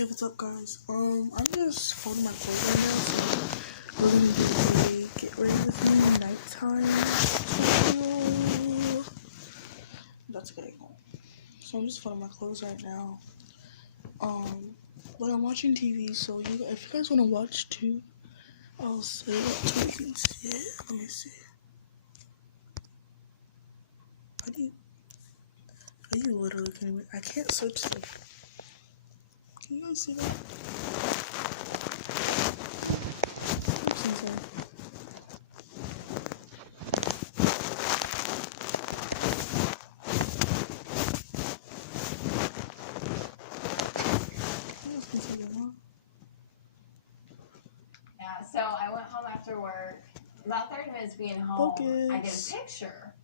Hey, what's up, guys? I'm just folding my clothes right now, so we're gonna do a get ready with me nighttime tutorial. That's a good angle. So I'm just folding my clothes right now. But I'm watching TV, so if you guys wanna watch too, I'll set it up so you can see it. Let me see. Are you literally kidding me? I can't switch the. Can you guys see that? Oops, I'm sorry. Yeah, so I went home after work. About 30 minutes being home, I get a picture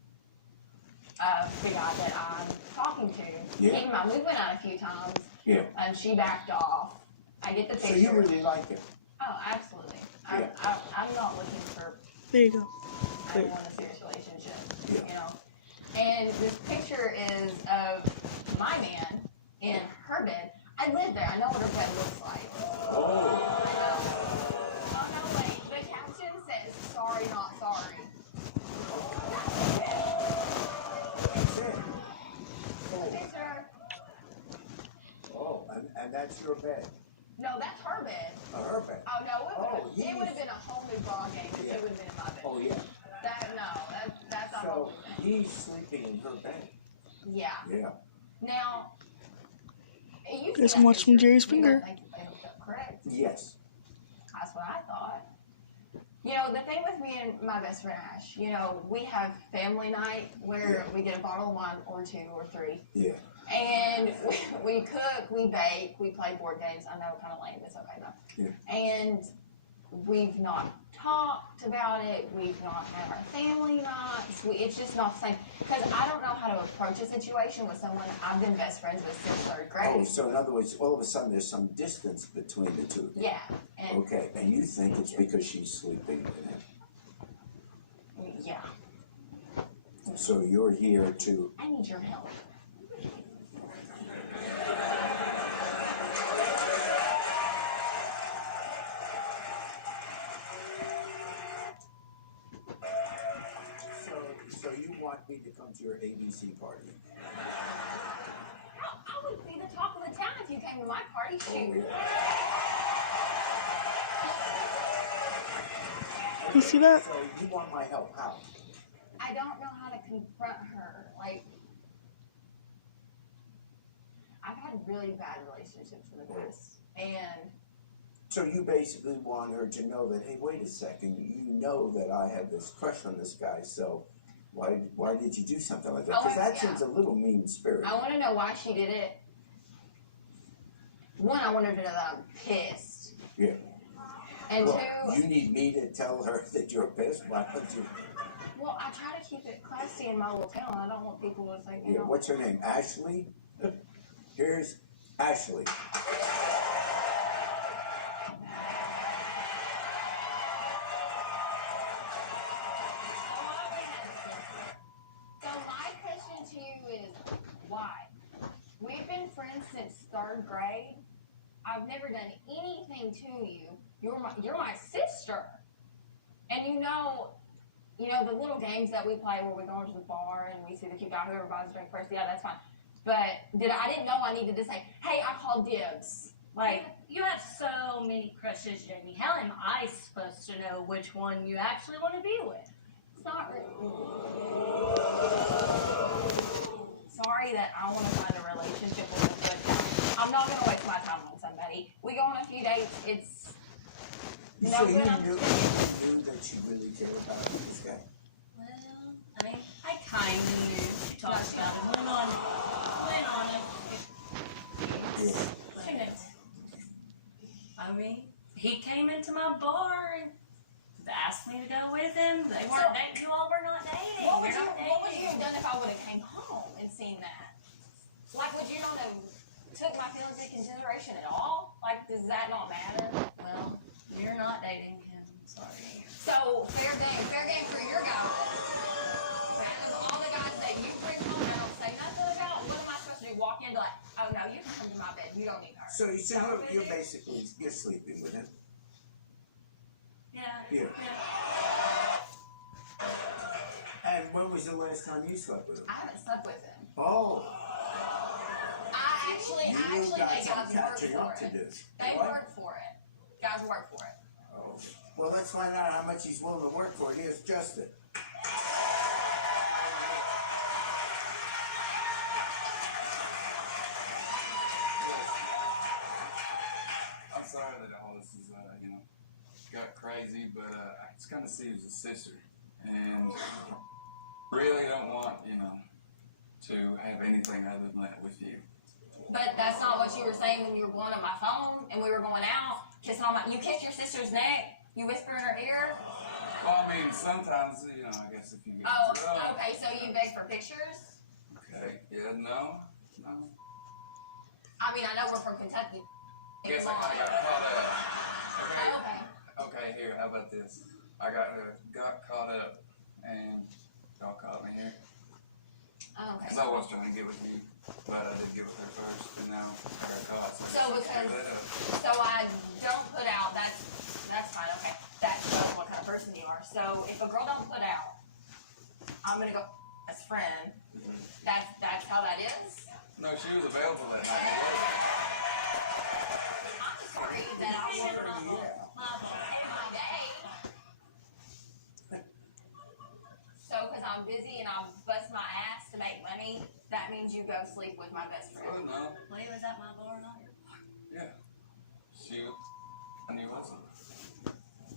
of the guy that I'm talking to. Yeah. He my movement out a few times. Yeah. And she backed off. I get the picture. So you really like him? Oh, absolutely. Yeah. I'm not looking for. There you go. I want a serious relationship. Yeah. You know. And this picture is of my man in her bed. I live there. I know what her bed looks like. Oh. I know. Oh no, wait. The caption says "sorry, not sorry." That's it. The picture. Oh, and that's your bed? No, that's her bed. Her bed? Oh no, it would have he's... been a whole new ball game if it would have been in my bed. Oh, yeah. That's not. So he's sleeping in her bed? Yeah. Yeah. Now, you Guys can watch from Jerry's finger. Think it hooked up correct? Yes. That's what I thought. You know, the thing with me and my best friend Ash, you know, we have family night where we get a bottle of wine or two or three. Yeah. And we cook, we bake, we play board games. I know, kind of lame. It's okay though. Yeah. And we've not talked about it. We've not had our family nights. It's just not the same. Because I don't know how to approach a situation with someone I've been best friends with since third grade. Oh, so in other words, all of a sudden there's some distance between the two. Yeah. And okay, and you think it's because she's sleeping with him? Yeah. So you're here to... I need your help. So you want me to come to your ABC party? I would be the talk of the town if you came to my party. Shoot. Oh, yeah. You see that? So you want my help? How? I don't know how to confront her. Like, I've had really bad relationships in the past. And so you basically want her to know that, hey, wait a second, you know that I have this crush on this guy, so why did you do something like that? Because that seems a little mean-spirited. I want to know why she did it. One, I want her to know that I'm pissed. Yeah. And well, two... you need me to tell her that you're pissed? Why don't you... Well, I try to keep it classy in my little town. I don't want people to think, you know... What's her name? Ashley? Here's Ashley. So my question to you is, why? We've been friends since third grade. I've never done anything to you. You're my sister. And you know the little games that we play where we go into the bar and we see the cute guy, whoever buys a drink first, yeah, that's fine. But I didn't know I needed to say, hey, I called dibs. Like, you have so many crushes, Jamie. How am I supposed to know which one you actually want to be with? It's not sorry that I want to find a relationship with a good guy. I'm not going to waste my time on somebody. We go on a few dates. It's no so good. You knew that you really care about this guy? Well, I mean, I kind of knew. We talked about it. Went on it. I mean, he came into my bar and asked me to go with him. They weren't dating. You all were not dating. What would you have done if I would have came home and seen that? Like, would you not have took my feelings into consideration at all? Like, does that not matter? Well, you're not dating him. Sorry. So, fair game for your guys. All the guys that you bring home, I don't say nothing about. What am I supposed to do? Walk in and be like, oh no, you can come to my bed. You don't need her. So you said you're basically you're sleeping with him. Yeah. Yeah. Yeah. And when was the last time you slept with him? I haven't slept with him. Oh, I actually got make some guys work catching for up to it. do. They What? work for it. Guys work for it. Oh. Well, let's find out how much he's willing to work for. Here's Justin. I'm sorry that all this is, got crazy, but I just kind of see you as a sister, and really don't want, to have anything other than that with you. But that's not what you were saying when you were going on my phone and we were going out, kissing on my. You kissed your sister's neck. You whisper in her ear. Well, I mean, sometimes, I guess if you get Oh, okay. So you beg for pictures. Okay, yeah, no. I mean, I know we're from Kentucky. I guess I kind of got caught up. Oh, okay. Okay, here, how about this? I got caught up, and y'all caught me here. Oh, okay. Because I was trying to get with you, but I did get with her first, and now I got caught. So I don't put out. That's fine. Okay. That's what kind of person you are. So if a girl don't put out, I'm gonna go as friend. That's how that is. No, she was available that night. I'm sorry that I work my day. So because I'm busy and I bust my ass to make money, that means you go sleep with my best Oh, friend. no. Lee was at my bar, not your bar. Yeah. And he wasn't.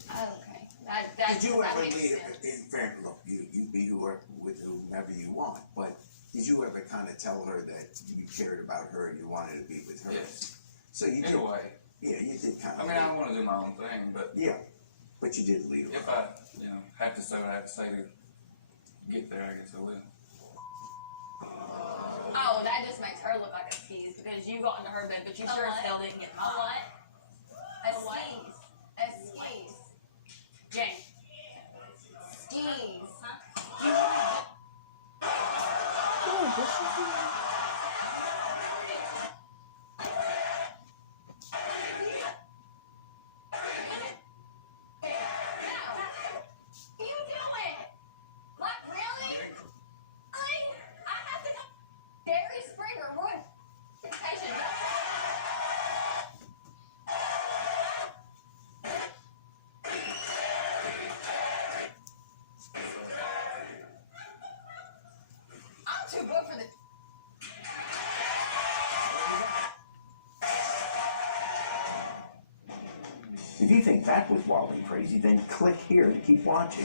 Okay. That Did you ever makes lead? sense. In fact, look, you be with whomever you want, but did you ever kind of tell her that you cared about her and you wanted to be with her? Yes. So you In did. a way. Yeah, you did kind I of. mean, I don't want to do my own thing, but Yeah, but you did lead her. if I, have to say what I have to say to get there, I guess I will. Oh, that just makes her look like a skis because you got into her bed, but you A sure as what? hell didn't get A mine. what? A A what? skis. A skis. Jane. Skis. Huh? Oh, this is What are you doing? Like, really? Really? I have to go. Gary Springer, ruined reputation. I'm too good for this. If you think that was wild and crazy, then click here to keep watching.